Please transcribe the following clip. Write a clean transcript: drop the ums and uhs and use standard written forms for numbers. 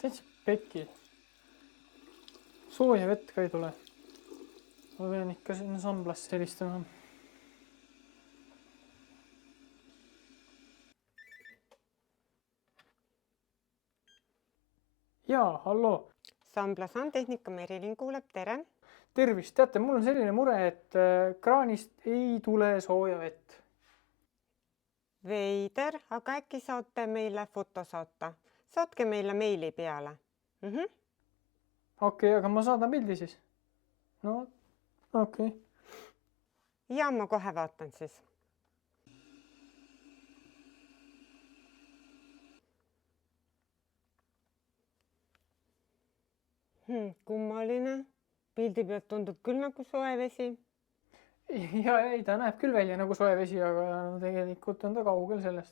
täitsa pekki. Sooja vett ka ei tule. Ma pean ikka sinna samblasse helistama. Jaa, halloo. Sambla Sandtehnika Merilin kuuleb, tere. Tervist, teate, mul on selline mure, et kraanist ei tule sooja vett. Veider, aga äkki saate meile foto saata? Saatke meile meili peale. Okei, aga ma saadan pildi siis. No, okei. Ja ma kohe vaatan siis. Kummaline. Pildi pealt tundub küll nagu soe vesi. Ja ei, ta näeb küll välja nagu soe vesi, aga no tegelikult on ta kaugel sellest.